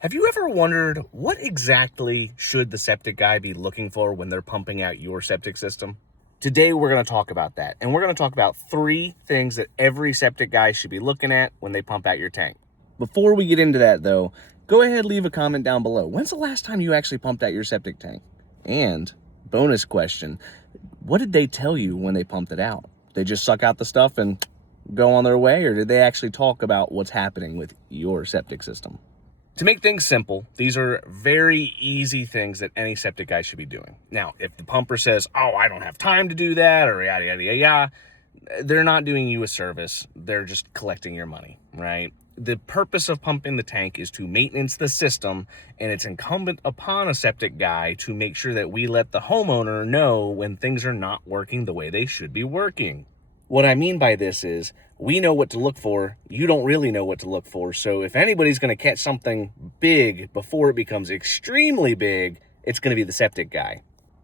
Have you ever wondered what exactly should the septic guy be looking for when they're pumping out your septic system? Today we're going to talk about that, and we're going to talk about 3 things that every septic guy should be looking at when they pump out your tank. Before we get into that though, go ahead and leave a comment down below. When's the last time you actually pumped out your septic tank? And bonus question, what did they tell you when they pumped it out? They just suck out the stuff and go on their way, or did they actually talk about what's happening with your septic system? To make things simple, these are very easy things that any septic guy should be doing. Now, if the pumper says, oh, I don't have time to do that, or yada, yada, yada, yada, they're not doing you a service. They're just collecting your money, right? The purpose of pumping the tank is to maintenance the system, and it's incumbent upon a septic guy to make sure that we let the homeowner know when things are not working the way they should be working. What I mean by this is, we know what to look for, you don't really know what to look for, so if anybody's going to catch something big before it becomes extremely big, it's going to be the septic guy.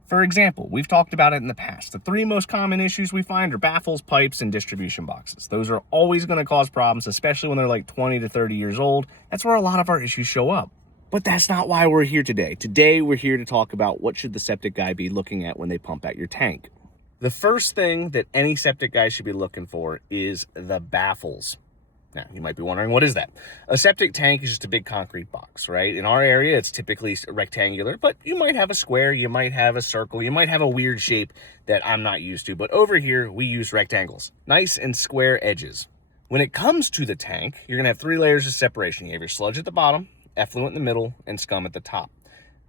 For example, we've talked about it in the past. The 3 most common issues we find are baffles, pipes, and distribution boxes. Those are always going to cause problems, especially when they're like 20 to 30 years old. That's where a lot of our issues show up. But that's not why we're here today. Today, we're here to talk about what should the septic guy be looking at when they pump out your tank. The first thing that any septic guy should be looking for is the baffles. Now, you might be wondering, what is that? A septic tank is just a big concrete box, right? In our area, it's typically rectangular, but you might have a square, you might have a circle, you might have a weird shape that I'm not used to. But over here, we use rectangles, nice and square edges. When it comes to the tank, you're gonna have 3 layers of separation. You have your sludge at the bottom, effluent in the middle, and scum at the top.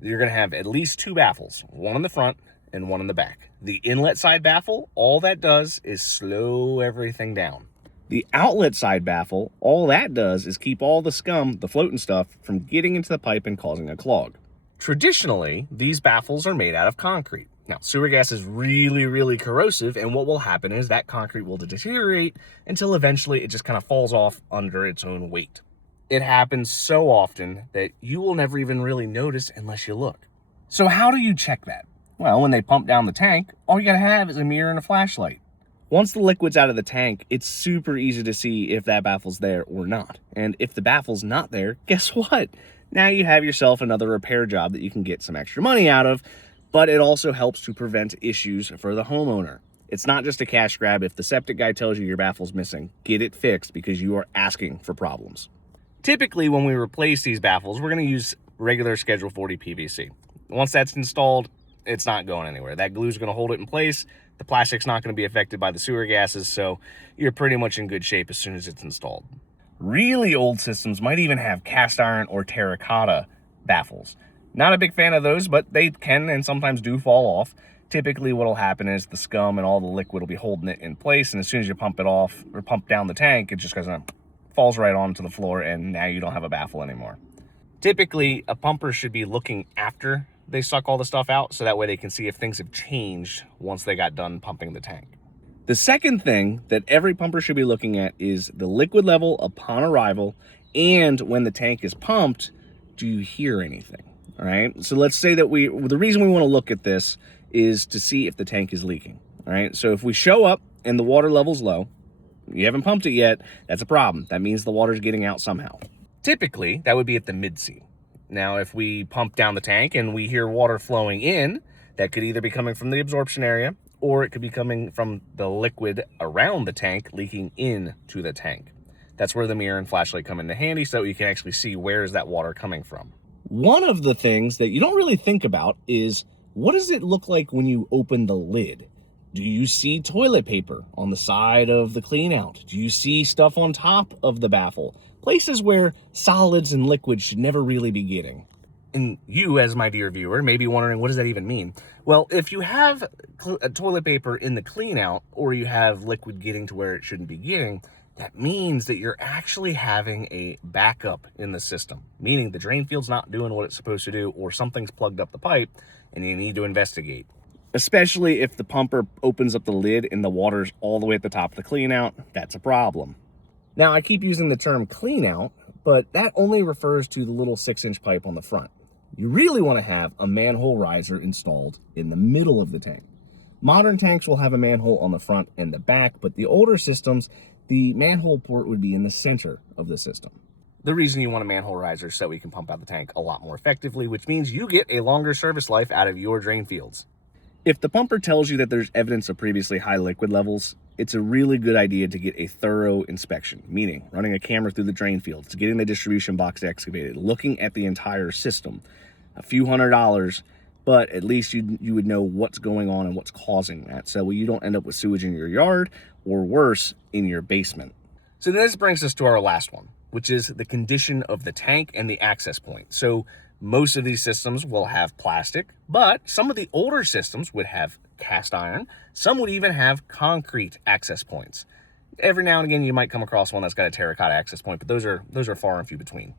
You're gonna have at least 2 baffles, one in the front and one in the back. The inlet side baffle, all that does is slow everything down. The outlet side baffle, all that does is keep all the scum, the floating stuff, from getting into the pipe and causing a clog. Traditionally, these baffles are made out of concrete. Now, sewer gas is really, really corrosive, and what will happen is that concrete will deteriorate until eventually it just kind of falls off under its own weight. It happens so often that you will never even really notice unless you look. So how do you check that? Well, when they pump down the tank, all you gotta have is a mirror and a flashlight. Once the liquid's out of the tank, it's super easy to see if that baffle's there or not. And if the baffle's not there, guess what? Now you have yourself another repair job that you can get some extra money out of, but it also helps to prevent issues for the homeowner. It's not just a cash grab. If the septic guy tells you your baffle's missing, get it fixed because you are asking for problems. Typically, when we replace these baffles, we're gonna use regular Schedule 40 PVC. Once that's installed, it's not going anywhere. That glue is going to hold it in place. The plastic's not going to be affected by the sewer gases, so you're pretty much in good shape as soon as it's installed. Really old systems might even have cast iron or terracotta baffles. Not a big fan of those, but they can and sometimes do fall off. Typically what will happen is the scum and all the liquid will be holding it in place, and as soon as you pump it off or pump down the tank, it just goes falls right onto the floor, and now you don't have a baffle anymore. Typically, a pumper should be looking after they suck all the stuff out, so that way they can see if things have changed once they got done pumping the tank. The second thing that every pumper should be looking at is the liquid level upon arrival, and when the tank is pumped, do you hear anything? All right, so let's say that the reason we want to look at this is to see if the tank is leaking. All right, so if we show up and the water level's low, you haven't pumped it yet, that's a problem. That means the water's getting out somehow. Typically, that would be at the mid-C. Now, if we pump down the tank and we hear water flowing in, that could either be coming from the absorption area, or it could be coming from the liquid around the tank leaking into the tank. That's where the mirror and flashlight come into handy, so you can actually see where is that water coming from. One of the things that you don't really think about is, what does it look like when you open the lid? Do you see toilet paper on the side of the cleanout? Do you see stuff on top of the baffle? Places where solids and liquids should never really be getting. And you, as my dear viewer, may be wondering, what does that even mean? Well, if you have toilet paper in the cleanout, or you have liquid getting to where it shouldn't be getting, that means that you're actually having a backup in the system, meaning the drain field's not doing what it's supposed to do, or something's plugged up the pipe and you need to investigate. Especially if the pumper opens up the lid and the water's all the way at the top of the cleanout, that's a problem. Now, I keep using the term cleanout, but that only refers to the little 6-inch pipe on the front. You really want to have a manhole riser installed in the middle of the tank. Modern tanks will have a manhole on the front and the back, but the older systems, the manhole port would be in the center of the system. The reason you want a manhole riser is so we can pump out the tank a lot more effectively, which means you get a longer service life out of your drain fields. If the pumper tells you that there's evidence of previously high liquid levels, it's a really good idea to get a thorough inspection, meaning running a camera through the drain fields, getting the distribution box excavated, looking at the entire system. A few $100s, but at least you would know what's going on and what's causing that, so you don't end up with sewage in your yard or worse, in your basement. So this brings us to our last one, which is the condition of the tank and the access point. So most of these systems will have plastic, but some of the older systems would have cast iron. Some would even have concrete access points. Every now and again, you might come across one that's got a terracotta access point, but those are far and few between.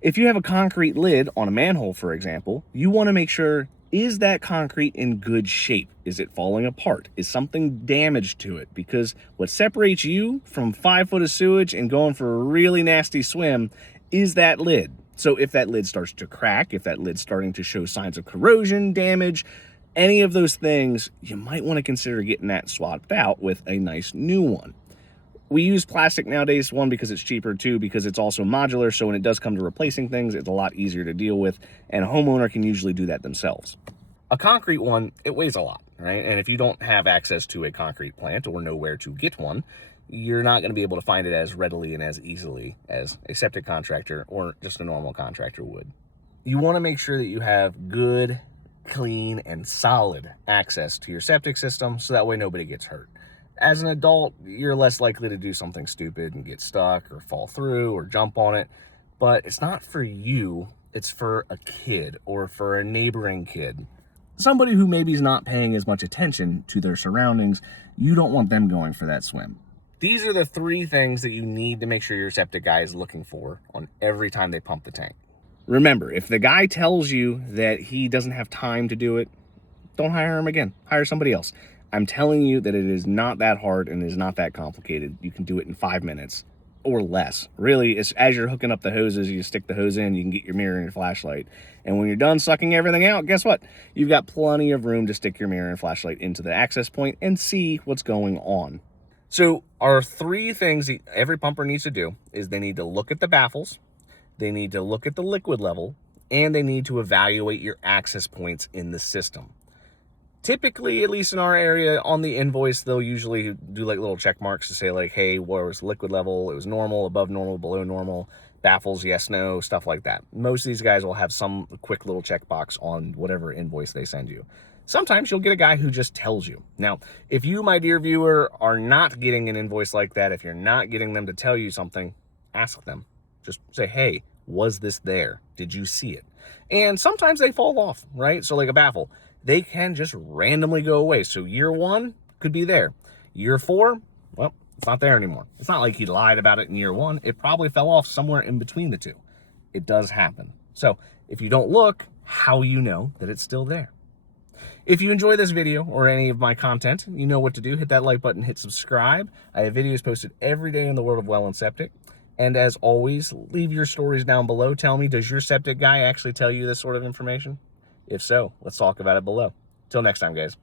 If you have a concrete lid on a manhole, for example, you want to make sure, is that concrete in good shape? Is it falling apart? Is something damaged to it? Because what separates you from 5 foot of sewage and going for a really nasty swim is that lid. So if that lid starts to crack, if that lid's starting to show signs of corrosion, damage, any of those things, you might want to consider getting that swapped out with a nice new one. We use plastic nowadays, one, because it's cheaper, two, because it's also modular, so when it does come to replacing things, it's a lot easier to deal with, and a homeowner can usually do that themselves. A concrete one, it weighs a lot, right? And if you don't have access to a concrete plant or know where to get one, you're not going to be able to find it as readily and as easily as a septic contractor or just a normal contractor would. You want to make sure that you have good, clean, and solid access to your septic system so that way nobody gets hurt. As an adult, you're less likely to do something stupid and get stuck or fall through or jump on it, but it's not for you, it's for a kid or for a neighboring kid. Somebody who maybe is not paying as much attention to their surroundings. You don't want them going for that swim. These are the 3 things that you need to make sure your septic guy is looking for on every time they pump the tank. Remember, if the guy tells you that he doesn't have time to do it, don't hire him again. Hire somebody else. I'm telling you that it is not that hard and it is not that complicated. You can do it in 5 minutes or less. Really, it's as you're hooking up the hoses, you stick the hose in, you can get your mirror and your flashlight. And when you're done sucking everything out, guess what? You've got plenty of room to stick your mirror and flashlight into the access point and see what's going on. So our 3 things that every pumper needs to do is they need to look at the baffles, they need to look at the liquid level, and they need to evaluate your access points in the system. Typically, at least in our area, on the invoice, they'll usually do like little check marks to say like, hey, where was the liquid level? It was normal, above normal, below normal, baffles, yes, no, stuff like that. Most of these guys will have some quick little checkbox on whatever invoice they send you. Sometimes you'll get a guy who just tells you. Now, if you, my dear viewer, are not getting an invoice like that, if you're not getting them to tell you something, ask them. Just say, hey, was this there? Did you see it? And sometimes they fall off, right? So like a baffle, they can just randomly go away. So year 1 could be there. Year 4, well, it's not there anymore. It's not like he lied about it in year 1. It probably fell off somewhere in between the 2. It does happen. So if you don't look, how you know that it's still there? If you enjoy this video or any of my content, you know what to do. Hit that like button, hit subscribe. I have videos posted every day in the world of well and septic. And as always, leave your stories down below. Tell me, does your septic guy actually tell you this sort of information? If so, let's talk about it below. Till next time, guys.